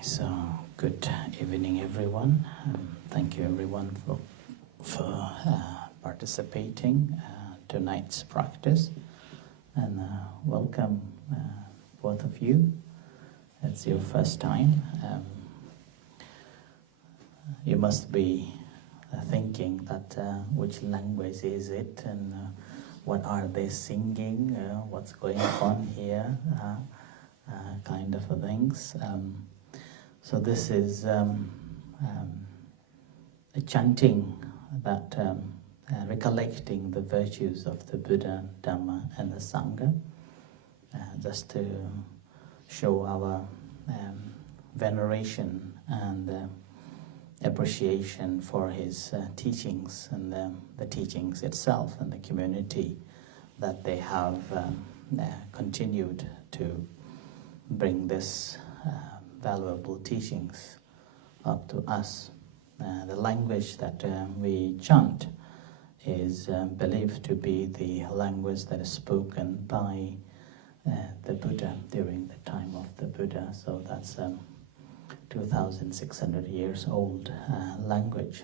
So good evening, everyone. Thank you, everyone, for participating tonight's practice, and welcome both of you. It's your first time. You must be thinking that which language is it, and what are they singing? What's going on here? Kind of things. So this is a chanting that recollecting the virtues of the Buddha, Dhamma, and the Sangha, just to show our veneration and appreciation for his teachings and the teachings itself and the community that they have continued to bring this valuable teachings up to us. The language that we chant is believed to be the language that is spoken by the Buddha during the time of the Buddha. So that's 2,600 years old language.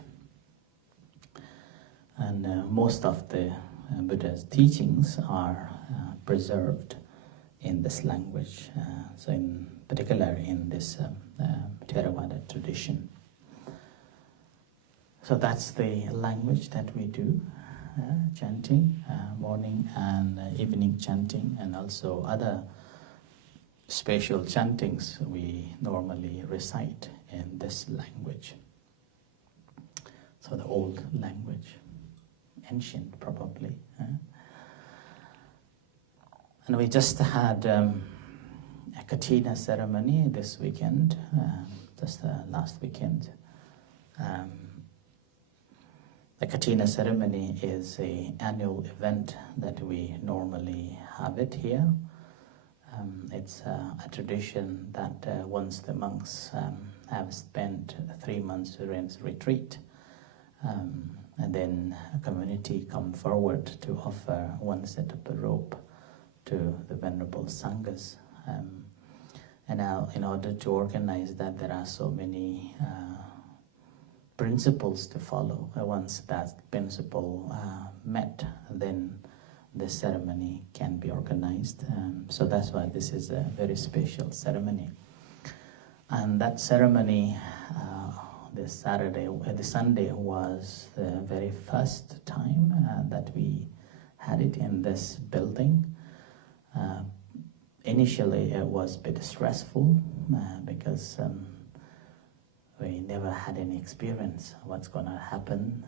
And most of the Buddha's teachings are preserved in this language, so in particular in this Theravada tradition. So that's the language that we do, chanting, morning and evening chanting, and also other special chantings we normally recite in this language. So the old language, ancient probably. And we just had a Katina ceremony this weekend, just last weekend. The Katina ceremony is an annual event that we normally have it here. It's a tradition that once the monks have spent 3 months during retreat, and then a community come forward to offer one set of a robe to the Venerable Sanghas. And now, in order to organize that, there are so many principles to follow. Once that principle met, then the ceremony can be organized. So that's why this is a very special ceremony. And that ceremony, this Sunday was the very first time that we had it in this building. Initially it was a bit stressful because we never had any experience of what's going to happen,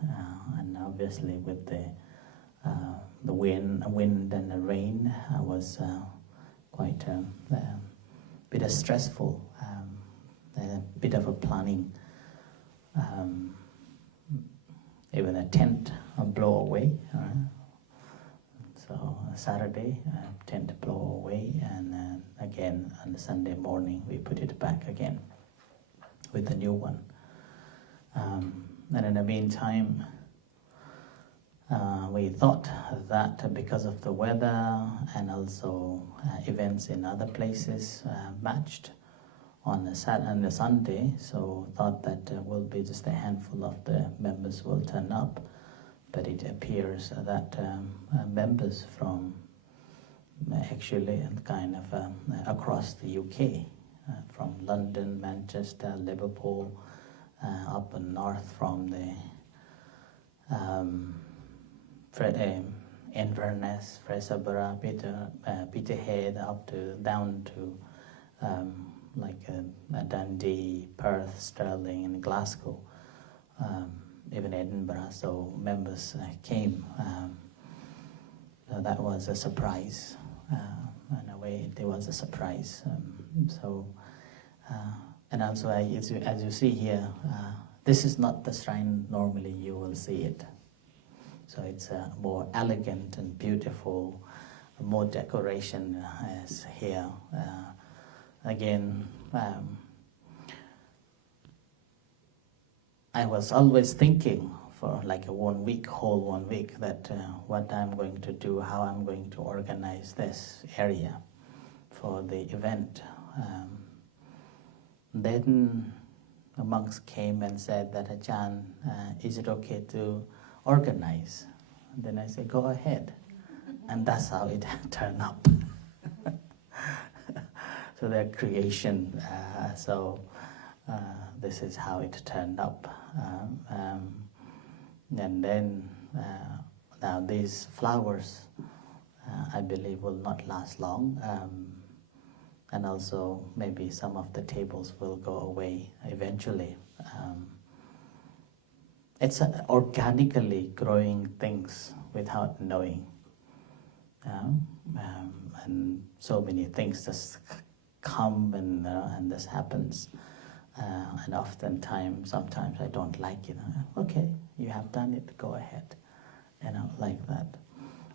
and obviously with the wind and the rain was quite a bit stressful, a bit of a planning. Even a tent blow away. So Saturday, tent blow away, and again on the Sunday morning we put it back again with the new one. And in the meantime, we thought that because of the weather and also events in other places matched on the Sunday, so thought that will be just a handful of the members will turn up. But it appears that members from actually kind of across the UK, from London, Manchester, Liverpool, up and north from the Inverness, Fraserburgh, Peterhead, up to down to Dundee, Perth, Stirling, and Glasgow. Even Edinburgh, so members came. That was a surprise. In a way, it was a surprise. And also, as you see here, this is not the shrine normally you will see it. So it's more elegant and beautiful, more decoration is here. Again, I was always thinking for like a whole 1 week, that what I'm going to do, how I'm going to organize this area for the event. Then the monks came and said that, Ajahn, is it okay to organize? And then I said, go ahead. And that's how it turned up. So their creation, this is how it turned up. And then, now these flowers, I believe, will not last long. And also maybe some of the tables will go away eventually. It's organically growing things without knowing. And so many things just come and this happens. And sometimes I don't like it. Okay, you have done it, go ahead. Like that.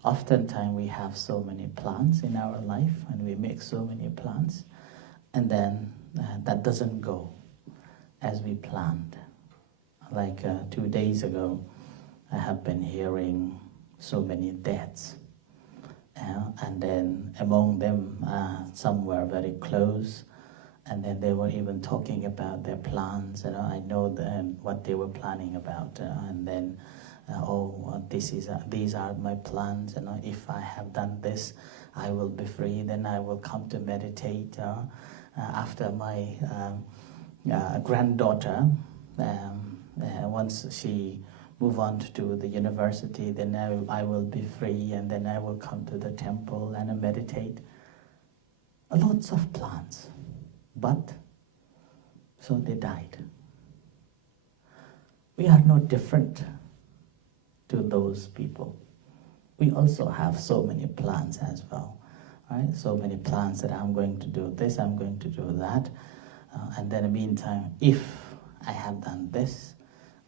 Oftentimes we have so many plans in our life and we make so many plans, and then that doesn't go as we planned. Like 2 days ago, I have been hearing so many deaths. And then among them, some were very close, and then they were even talking about their plans. I know what they were planning about, and then, these are my plans. If I have done this, I will be free. Then I will come to meditate. After my granddaughter, once she move on to the university, then I will be free, and then I will come to the temple and meditate. Lots of plans, but so they died. We are no different to those people. We also have so many plans as well, right? So many plans that I'm going to do this, I'm going to do that, and then in the meantime, if I have done this,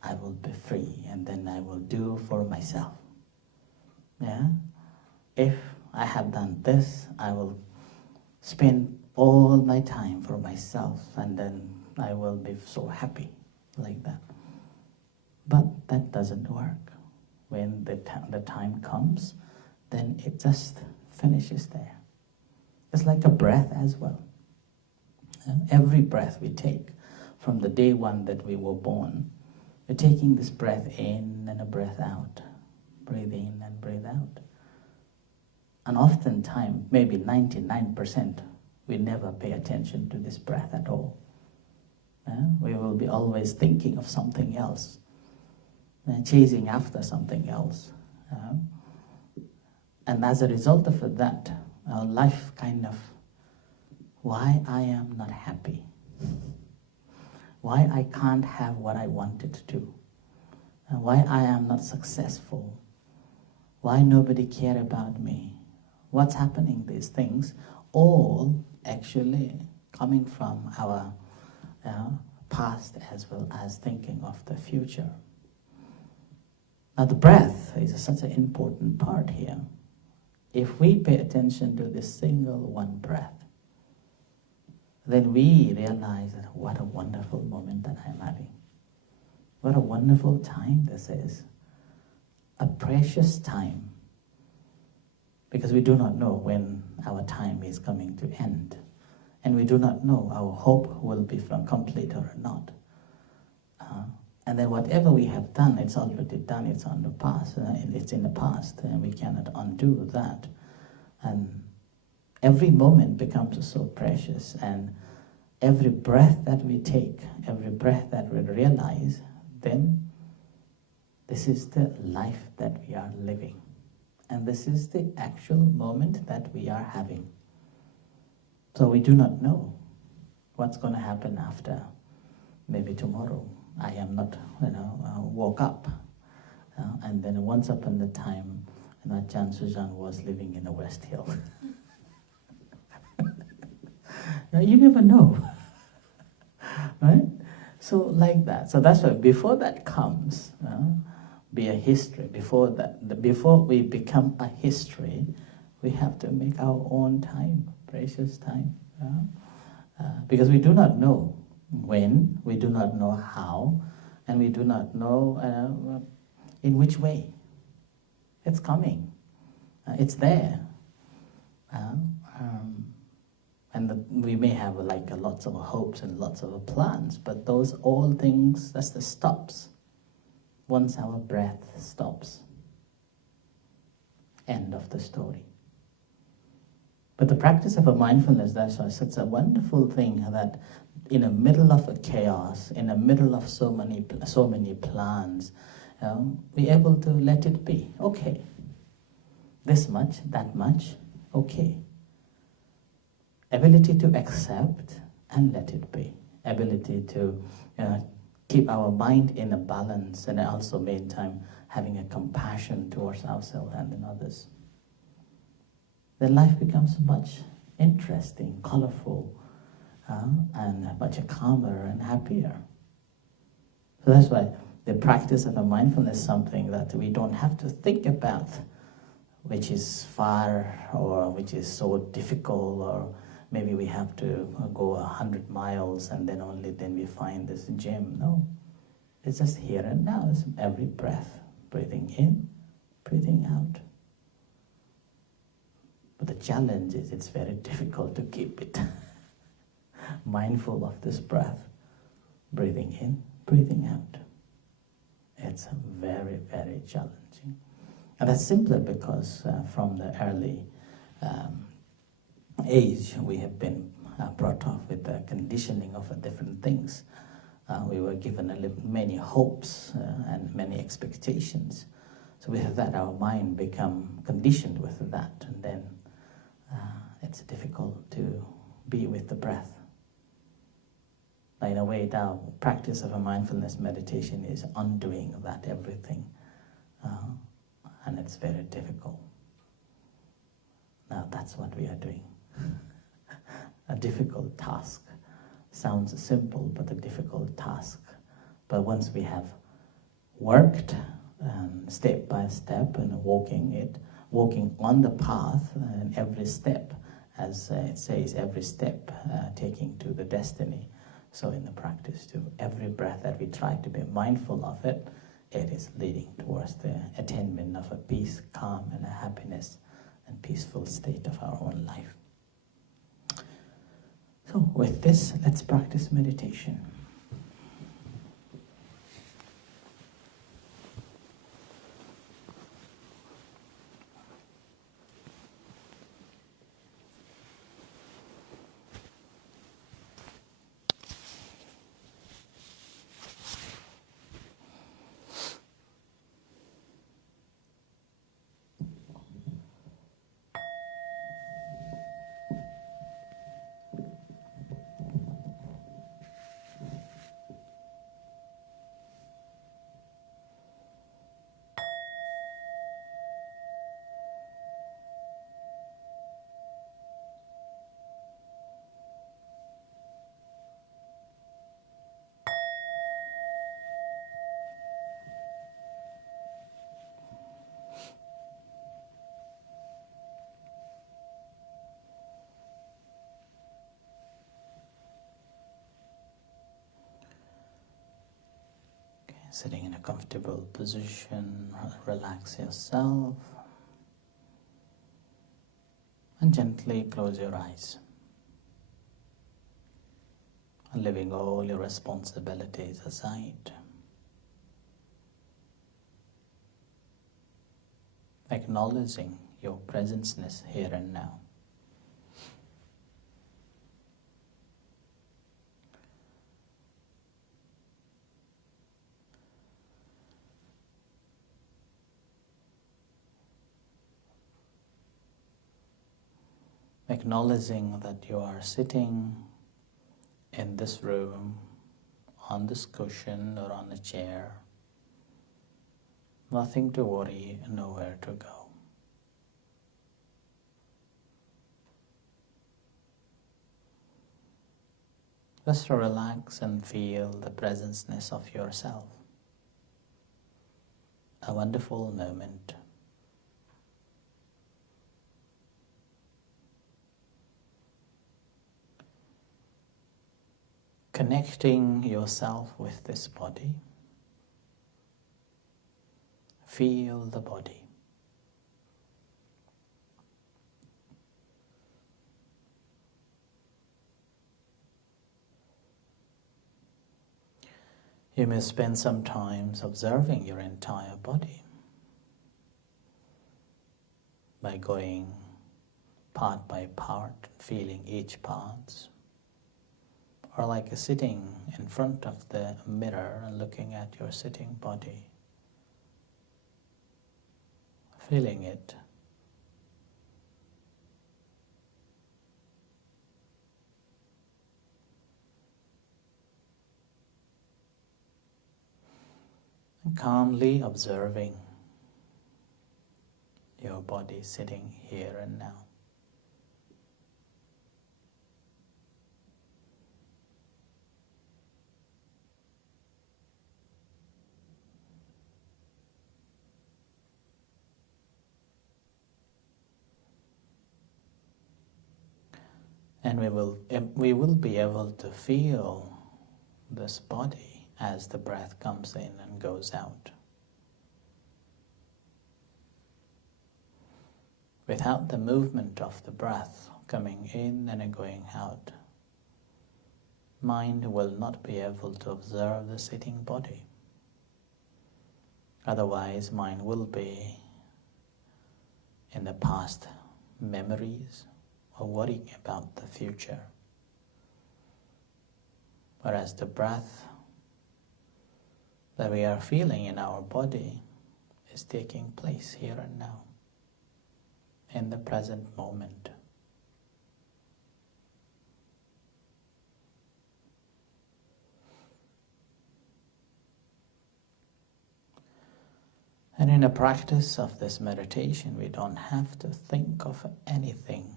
I will be free, and then I will do for myself. Yeah? If I have done this, I will spend all my time for myself, and then I will be so happy, like that. But that doesn't work. When the time comes, then it just finishes there. It's like a breath as well. Every breath we take, from the day one that we were born, we're taking this breath in and a breath out. Breathe in and breathe out. And oftentimes, maybe 99%, we never pay attention to this breath at all. We will be always thinking of something else, chasing after something else. And as a result of that, our life kind of, why I am not happy? Why I can't have what I wanted to? And why I am not successful? Why nobody care about me? What's happening? These things, all actually coming from our past as well as thinking of the future. Now the breath is such an important part here. If we pay attention to this single one breath, then we realize that what a wonderful moment that I'm having. What a wonderful time this is. A precious time. Because we do not know when our time is coming to end. And we do not know our hope will be complete or not. And then whatever we have done, it's already done, it's on the past, it's in the past, and we cannot undo that. And every moment becomes so precious, and every breath that we take, every breath that we realize, then this is the life that we are living. And this is the actual moment that we are having. So we do not know what's going to happen after, maybe tomorrow. I am not, woke up. And then once upon a time, Chan Sujan was living in the West Hill. You never know. Right? So like that. So that's why before that comes, be a history. Before we become a history, we have to make our own time, precious time. Because we do not know when, we do not know how, and we do not know in which way. It's coming. It's there. And we may have like lots of hopes and lots of plans, but those all things, that's the stops. Once our breath stops, end of the story. But the practice of a mindfulness, that's why it's a wonderful thing that in the middle of a chaos, in the middle of so many plans, we're able to let it be. Okay, this much, that much, okay. Ability to accept and let it be. Ability to keep our mind in a balance, and also meantime having a compassion towards ourselves and in others. Then life becomes much interesting, colorful, and much calmer and happier. So that's why the practice of a mindfulness is something that we don't have to think about, which is far or which is so difficult, or maybe we have to go 100 miles and then only then we find this gym. No, it's just here and now. It's every breath, breathing in, breathing out. But the challenge is it's very difficult to keep it mindful of this breath, breathing in, breathing out. It's very, very challenging. And that's simply because from the early age we have been brought up with the conditioning of different things. We were given many hopes and many expectations. So with that our mind become conditioned with that, and then it's difficult to be with the breath. In a way, the practice of a mindfulness meditation is undoing that everything, and it's very difficult. Now that's what we are doing. A difficult task. Sounds simple, but a difficult task. But once we have worked step by step and walking on the path, and every step, as it says, every step taking to the destiny. So in the practice too, every breath that we try to be mindful of it, it is leading towards the attainment of a peace, calm, and a happiness and peaceful state of our own life. So with this, let's practice meditation. Sitting in a comfortable position, relax yourself, and gently close your eyes, leaving all your responsibilities aside. Acknowledging your presenceness here and now. Acknowledging that you are sitting in this room, on this cushion or on a chair. Nothing to worry, nowhere to go. Just relax and feel the presenceness of yourself. A wonderful moment. Connecting yourself with this body. Feel the body. You may spend some time observing your entire body by going part by part, feeling each part, or like sitting in front of the mirror and looking at your sitting body, feeling it. And calmly observing your body sitting here and now. And we will be able to feel this body as the breath comes in and goes out. Without the movement of the breath coming in and going out, mind will not be able to observe the sitting body. Otherwise, mind will be in the past memories or worrying about the future. Whereas the breath that we are feeling in our body is taking place here and now, in the present moment. And in a practice of this meditation, we don't have to think of anything.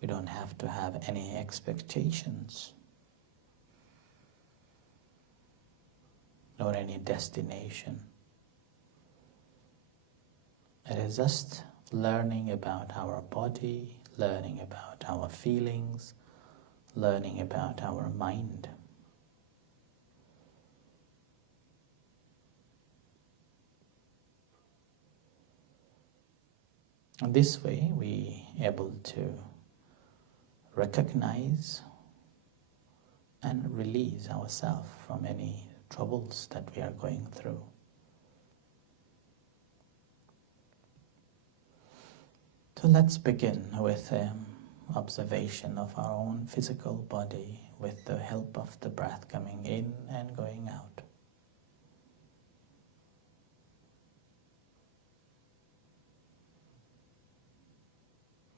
We don't have to have any expectations, nor any destination. It is just learning about our body, learning about our feelings, learning about our mind. And this way we are able to recognize and release ourselves from any troubles that we are going through. So let's begin with observation of our own physical body with the help of the breath coming in and going out.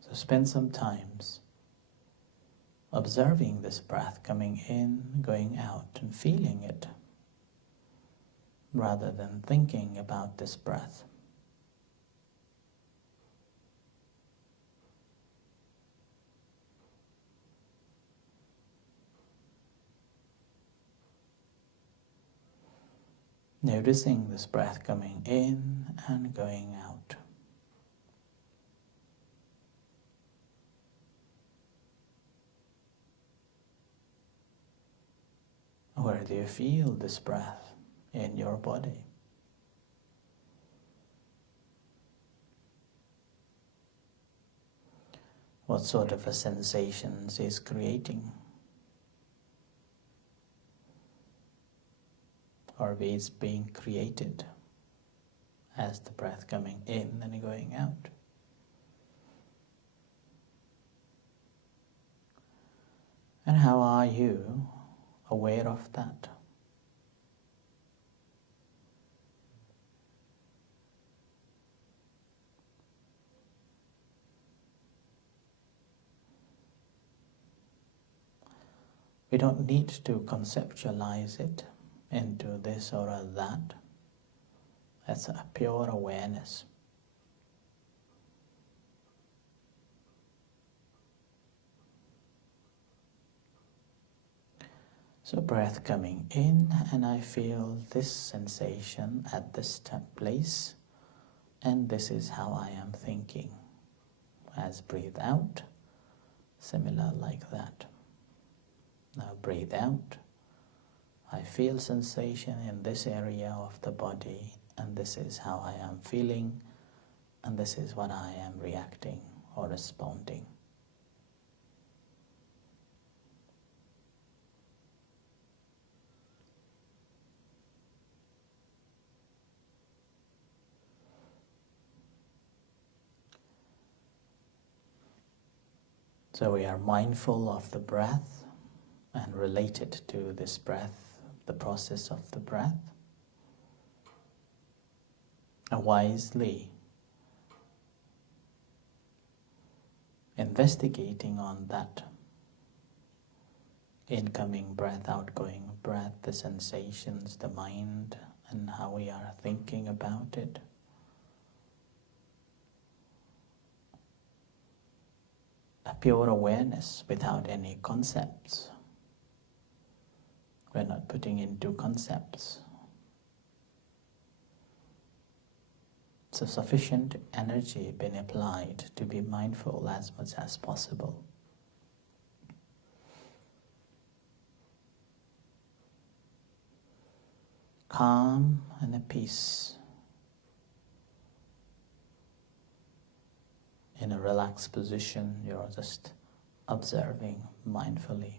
So spend some time observing this breath coming in, going out, and feeling it, rather than thinking about this breath. Noticing this breath coming in and going out. Where do you feel this breath in your body? What sort of a sensations is creating? Or is being created as the breath coming in and going out? And how are you aware of that? We don't need to conceptualize it into this or that. That's a pure awareness. So breath coming in, and I feel this sensation at this place, and this is how I am thinking. As breathe out, similar like that. Now breathe out. I feel sensation in this area of the body, and this is how I am feeling, and this is what I am reacting or responding. So we are mindful of the breath and related to this breath, the process of the breath, and wisely investigating on that incoming breath, outgoing breath, the sensations, the mind, and how we are thinking about it. A pure awareness without any concepts. We're not putting into concepts. So sufficient energy being applied to be mindful as much as possible. Calm and a peace. In a relaxed position, you're just observing mindfully.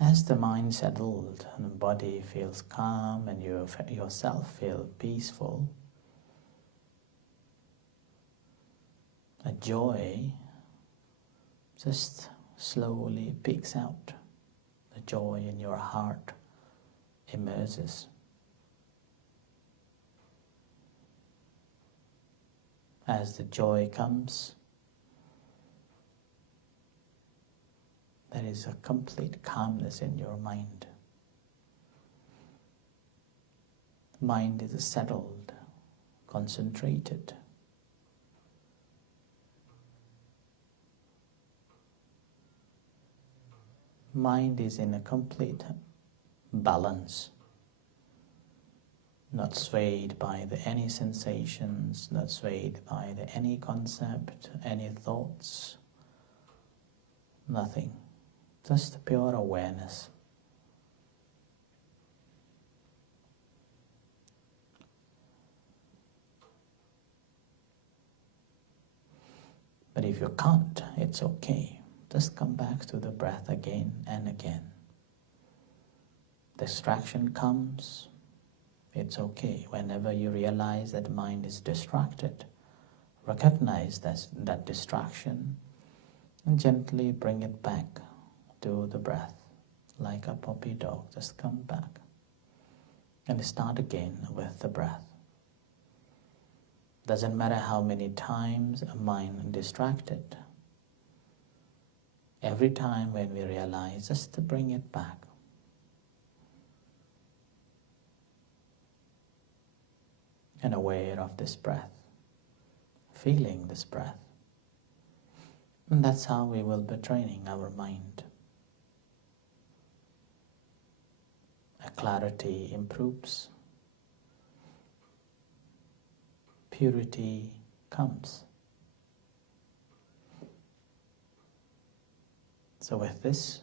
As the mind settled and the body feels calm and you yourself feel peaceful, a joy just slowly peeks out. The joy in your heart emerges. As the joy comes, there is a complete calmness in your mind. Mind is settled, concentrated. Mind is in a complete balance, not swayed by any sensations, not swayed by any concept, any thoughts, nothing, just pure awareness. But if you can't, it's okay. Just come back to the breath again and again. Distraction comes, it's okay. Whenever you realize that mind is distracted, recognize that distraction and gently bring it back to the breath. Like a puppy dog, just come back and start again with the breath. Doesn't matter how many times a mind distracted. Every time when we realize, just to bring it back. And aware of this breath, feeling this breath. And that's how we will be training our mind. A clarity improves. Purity comes. So with this,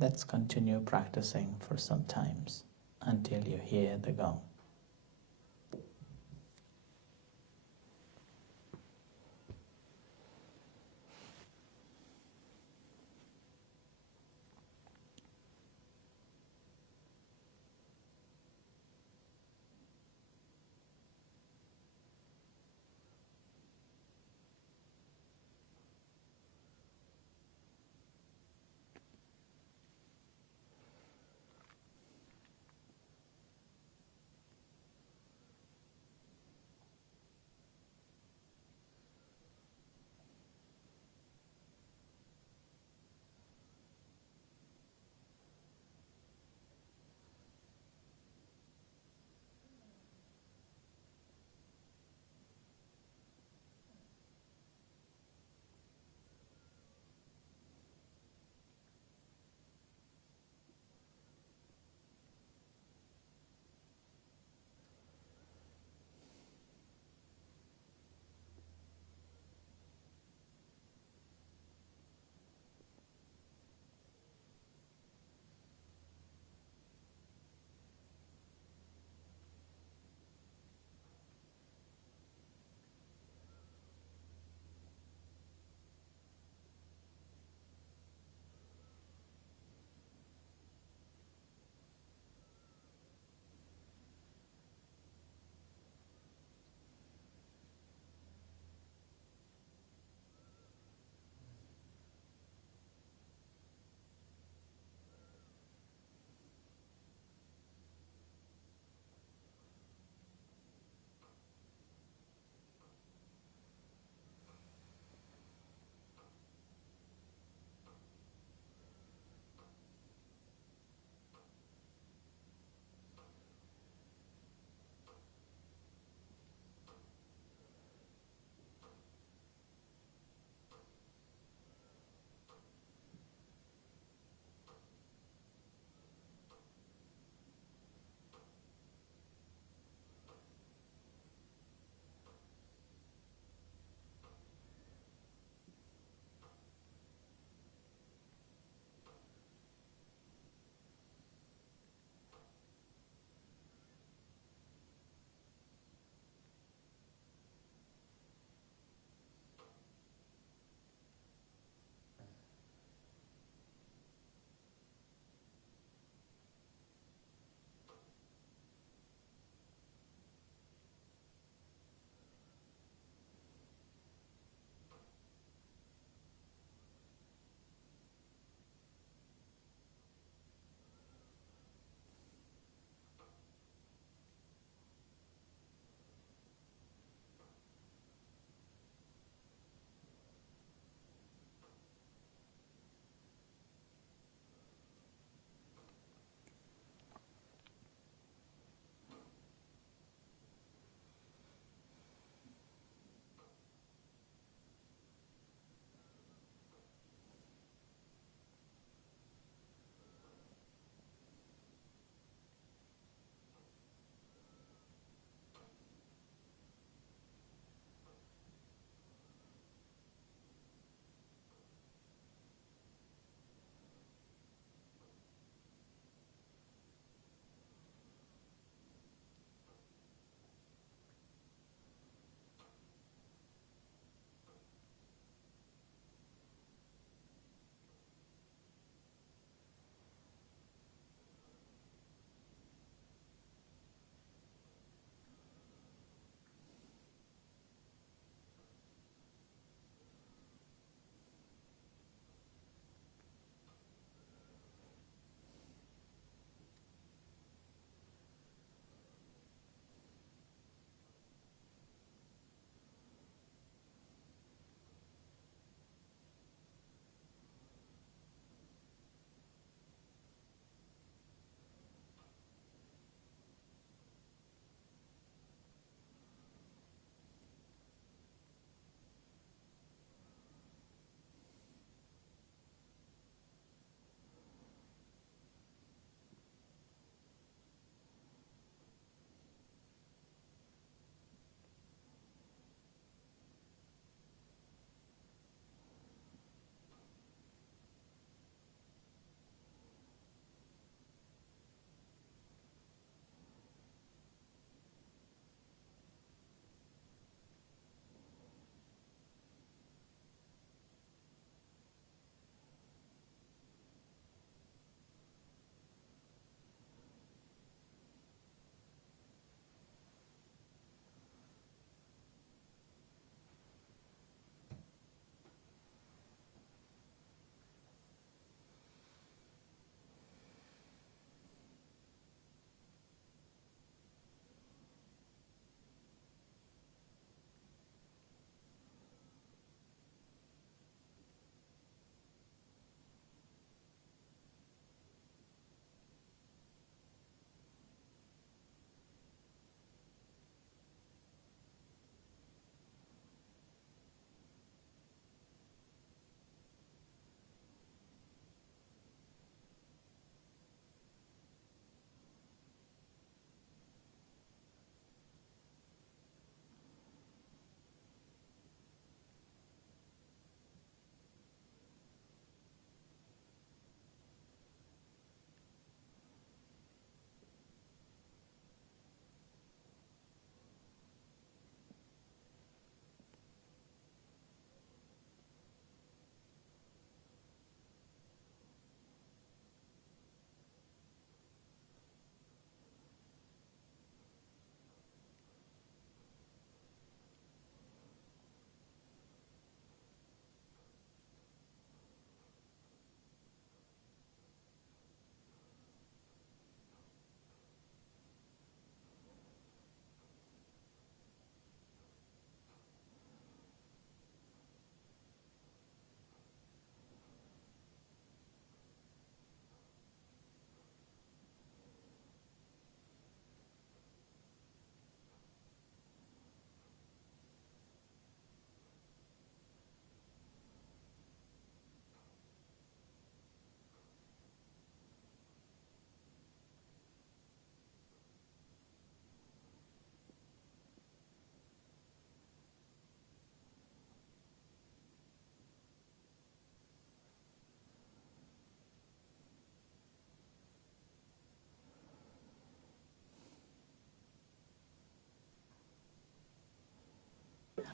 let's continue practicing for some times until you hear the gong.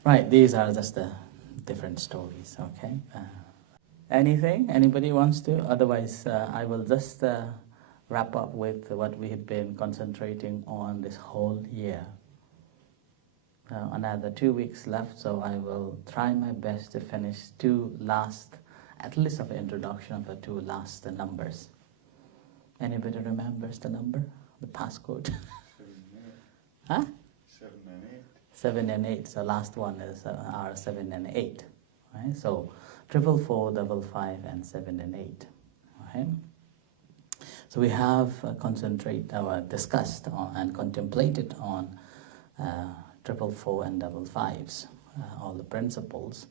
Right, these are just the different stories, okay? Anything? Anybody wants to? Otherwise, I will just wrap up with what we have been concentrating on this whole year. Another 2 weeks left, so I will try my best to finish at least of introduction of the 2 last numbers. Anybody remembers the number? The passcode? 7 and 8. Huh? 7 and 8. 7 and 8. So last one is are 7 and 8. Right? So 444, 55, and 7 and 8. Right? So we have discussed and contemplated on 444 and 55s, all the principles.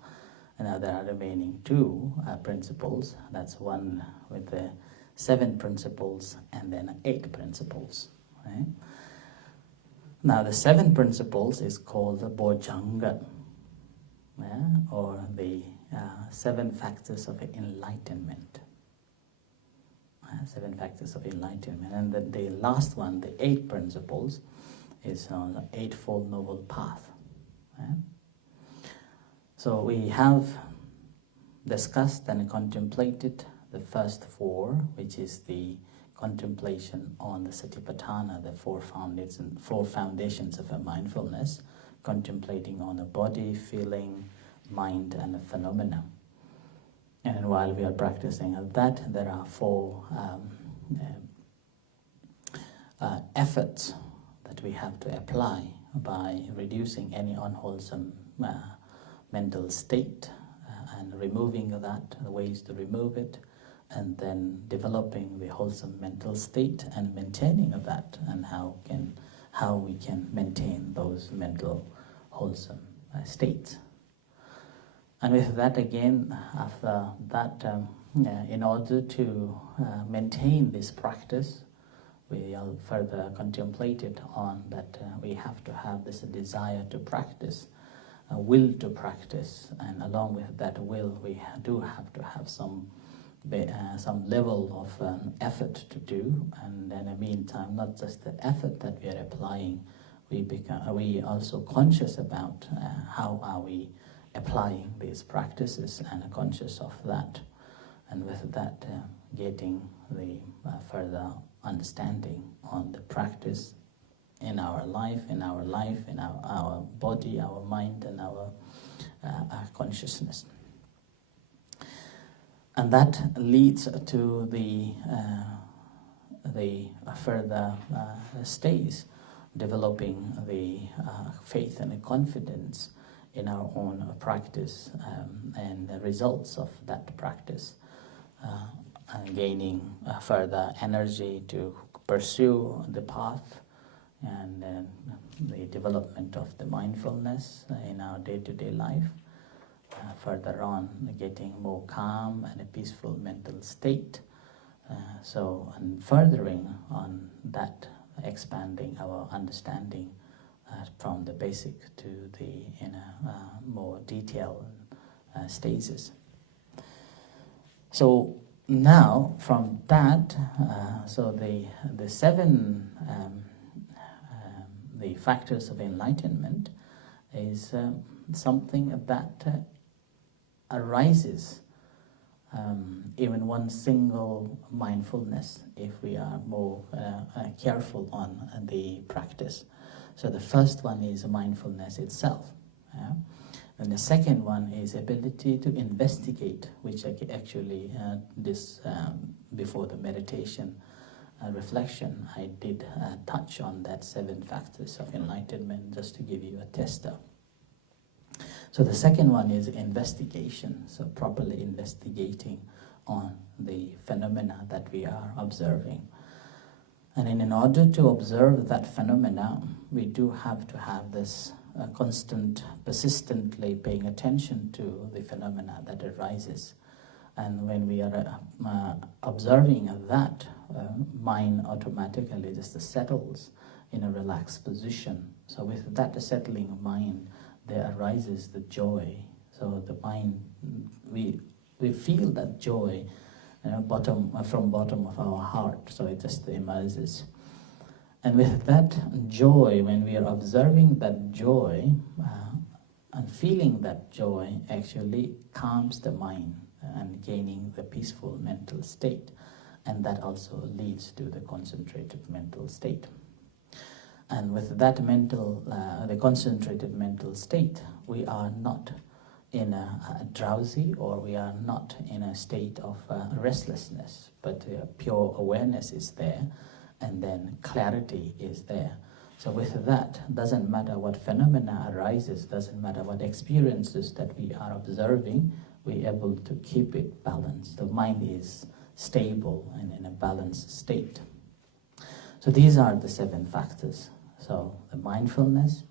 And now there are remaining 2 principles. That's one with the 7 principles and then 8 principles. Right? Now the 7 principles is called the bojjhanga, or the 7 factors of enlightenment. 7 factors of enlightenment. And the last one, the 8 principles, is the Eightfold Noble Path. So we have discussed and contemplated the first 4, which is the contemplation on the Satipatthana, the 4 foundations of a mindfulness, contemplating on the body, feeling, mind, and the phenomena. And while we are practicing that, there are 4 efforts that we have to apply by reducing any unwholesome mental state and removing that, the ways to remove it, and then developing the wholesome mental state and maintaining of that, and how we can maintain those mental wholesome states. And with that again, after that, in order to maintain this practice, we all further contemplated on that we have to have this desire to practice, a will to practice, and along with that will, we do have to have some level of effort to do. And in the meantime, not just the effort that we are applying, we also conscious about how are we applying these practices, and conscious of that, and with that getting the further understanding on the practice in our life, in our body, our mind, and our consciousness. And that leads to the further stage, developing the faith and the confidence in our own practice, and the results of that practice, and gaining further energy to pursue the path, and the development of the mindfulness in our day-to-day life. Further on, getting more calm and a peaceful mental state. And furthering on that, expanding our understanding from the basic to the more detailed stages. So now from that, so the 7 the factors of enlightenment is something that arises even one single mindfulness if we are more careful on the practice. So the first one is mindfulness itself. And the second one is ability to investigate, which actually before the meditation reflection, I did touch on that 7 factors of enlightenment, just to give you a tester. So the second one is investigation, so properly investigating on the phenomena that we are observing. And in order to observe that phenomena, we do have to have this constant, persistently paying attention to the phenomena that arises. And when we are observing that, mind automatically just settles in a relaxed position. So with that settling mind, there arises the joy. So the mind, we feel that joy, from bottom of our heart. So it just emerges. And with that joy, when we are observing that joy, And feeling that joy actually calms the mind and gaining the peaceful mental state. And that also leads to the concentrated mental state. And with that the concentrated mental state, we are not in a drowsy, or we are not in a state of restlessness, but pure awareness is there, and then clarity is there. So with that, doesn't matter what phenomena arises, doesn't matter what experiences that we are observing, we're able to keep it balanced. The mind is stable and in a balanced state. So these are the 7 factors. So the mindfulness,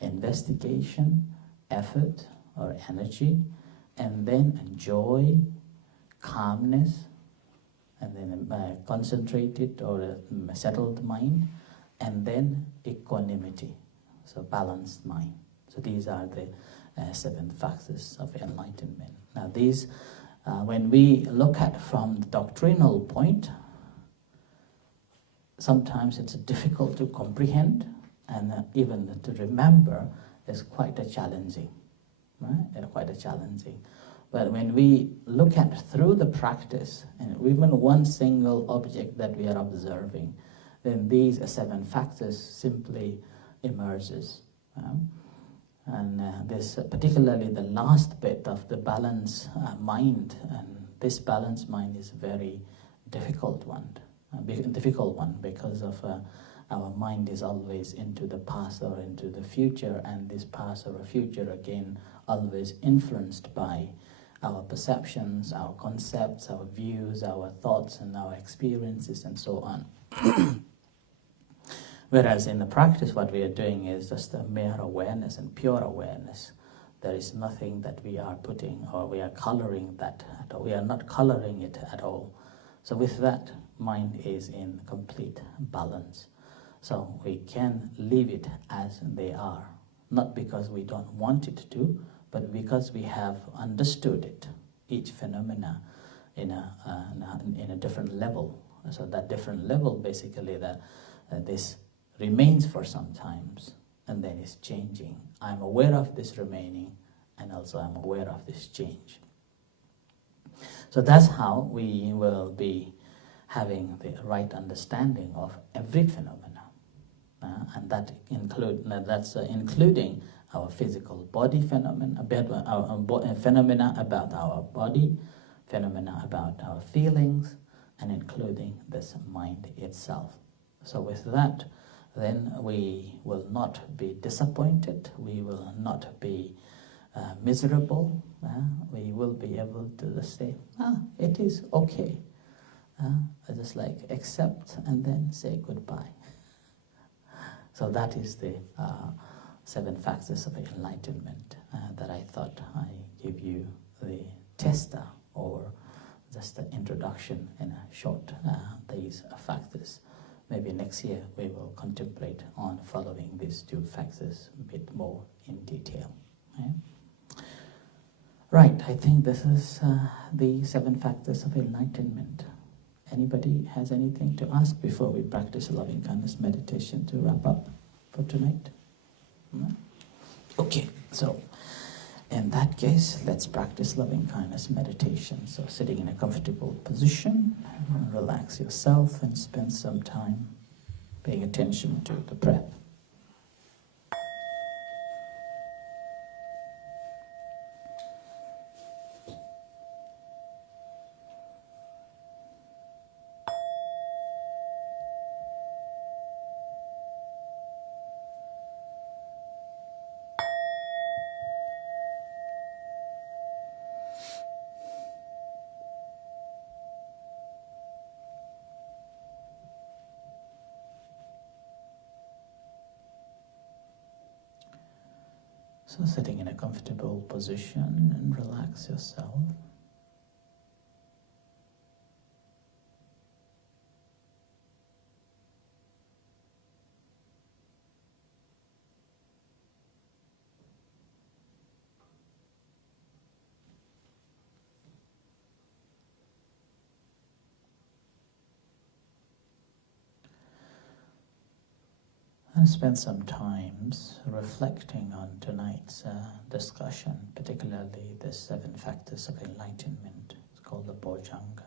investigation, effort or energy, and then joy, calmness, and then a concentrated or a settled mind, and then equanimity, so balanced mind. So these are the 7 factors of enlightenment. Now these, when we look at from the doctrinal point, sometimes it's difficult to comprehend, and even to remember is quite a challenging, right? Quite a challenging. But when we look at through the practice, and even one single object that we are observing, then these 7 factors simply emerges. And this, particularly the last bit of the balanced mind, and this balanced mind is a very difficult one because of our mind is always into the past or into the future, and this past or future again always influenced by our perceptions, our concepts, our views, our thoughts, and our experiences, and so on. Whereas in the practice, what we are doing is just a mere awareness and pure awareness. There is nothing that we are putting or we are coloring that at all. We are not coloring it at all. So with that, mind is in complete balance. So we can leave it as they are, not because we don't want it to, but because we have understood it, each phenomena in a different level. So that different level, basically, that this remains for some times and then is changing. I'm aware of this remaining, and also I'm aware of this change. So that's how we will be having the right understanding of every phenomena. And that including our physical body phenomena, phenomena about our body, phenomena about our feelings, and including this mind itself. So with that, then we will not be disappointed, we will not be miserable, we will be able to say, it is okay. Just like accept and then say goodbye. So that is the 7 factors of enlightenment that I thought I give you the tester, or just the introduction in a short, these factors. Maybe next year we will contemplate on following these 2 factors a bit more in detail. Right, I think this is the 7 factors of enlightenment. Anybody has anything to ask before we practice loving kindness meditation to wrap up for tonight? No? Okay, so in that case, let's practice loving kindness meditation. So sitting in a comfortable position, relax yourself and spend some time paying attention to the breath. So sitting in a comfortable position and relax yourself. And spend some time reflecting on tonight's discussion, particularly the 7 factors of enlightenment. It's called the bojjhanga.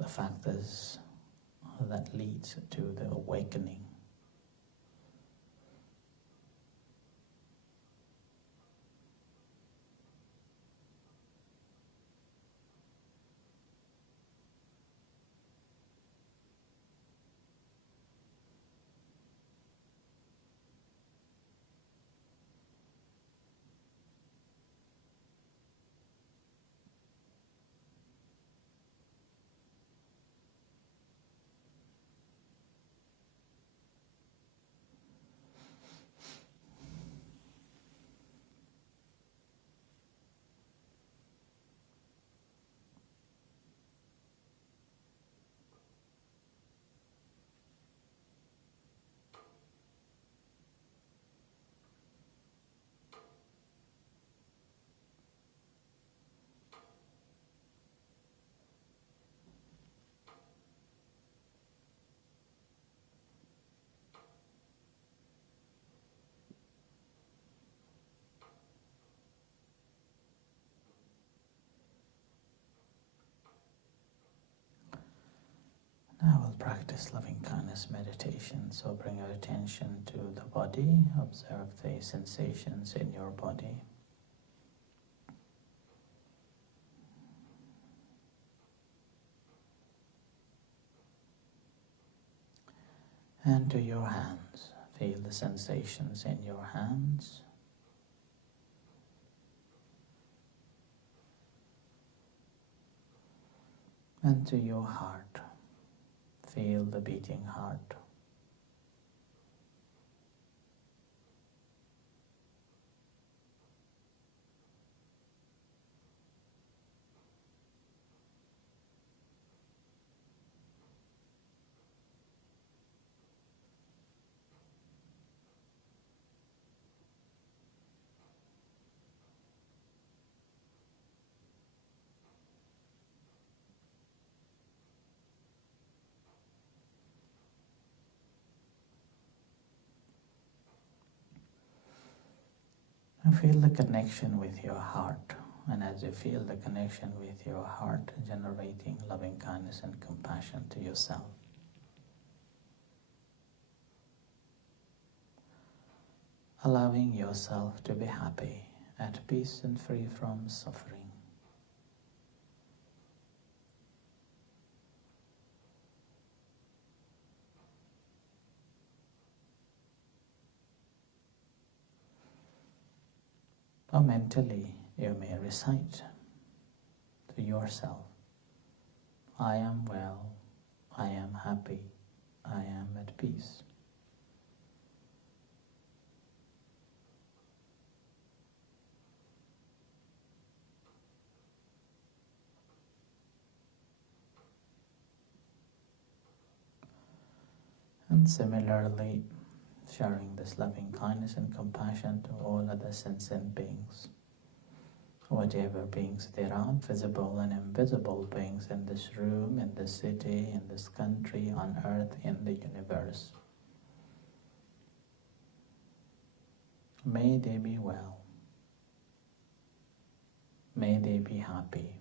The factors that lead to the awakening. Now we'll practice loving kindness meditation. So bring your attention to the body. Observe the sensations in your body. And to your hands. Feel the sensations in your hands. And to your heart. Feel the beating heart. And feel the connection with your heart. And as you feel the connection with your heart, generating loving kindness and compassion to yourself. Allowing yourself to be happy, at peace and free from suffering. Or mentally, you may recite to yourself, I am well, I am happy, I am at peace. And similarly, sharing this loving kindness and compassion to all other sentient beings. Whatever beings there are, visible and invisible beings in this room, in this city, in this country, on earth, in the universe. May they be well. May they be happy.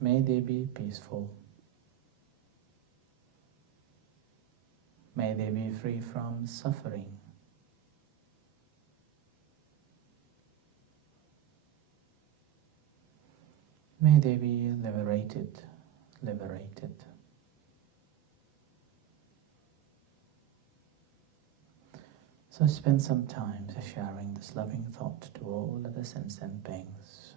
May they be peaceful. May they be free from suffering. May they be liberated. So spend some time sharing this loving thought to all other sentient beings.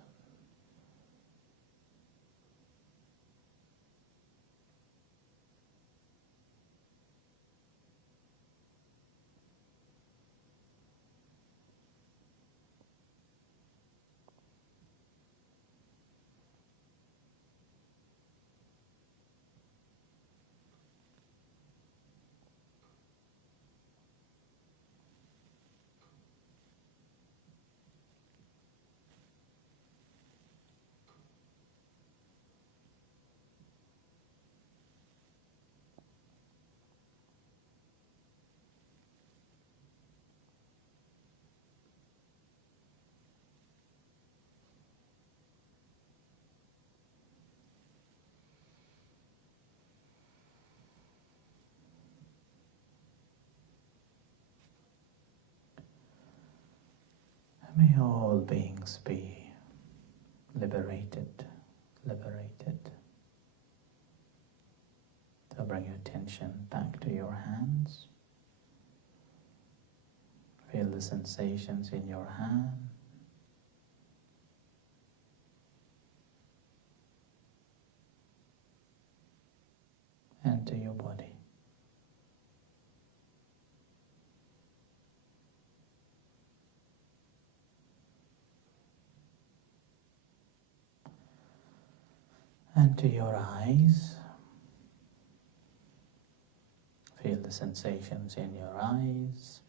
May all beings be liberated, liberated. So bring your attention back to your hands. Feel the sensations in your hand. And to your body. And to your eyes. Feel the sensations in your eyes.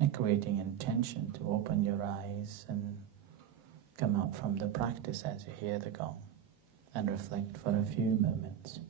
And creating intention to open your eyes and come out from the practice as you hear the gong. And reflect for a few moments.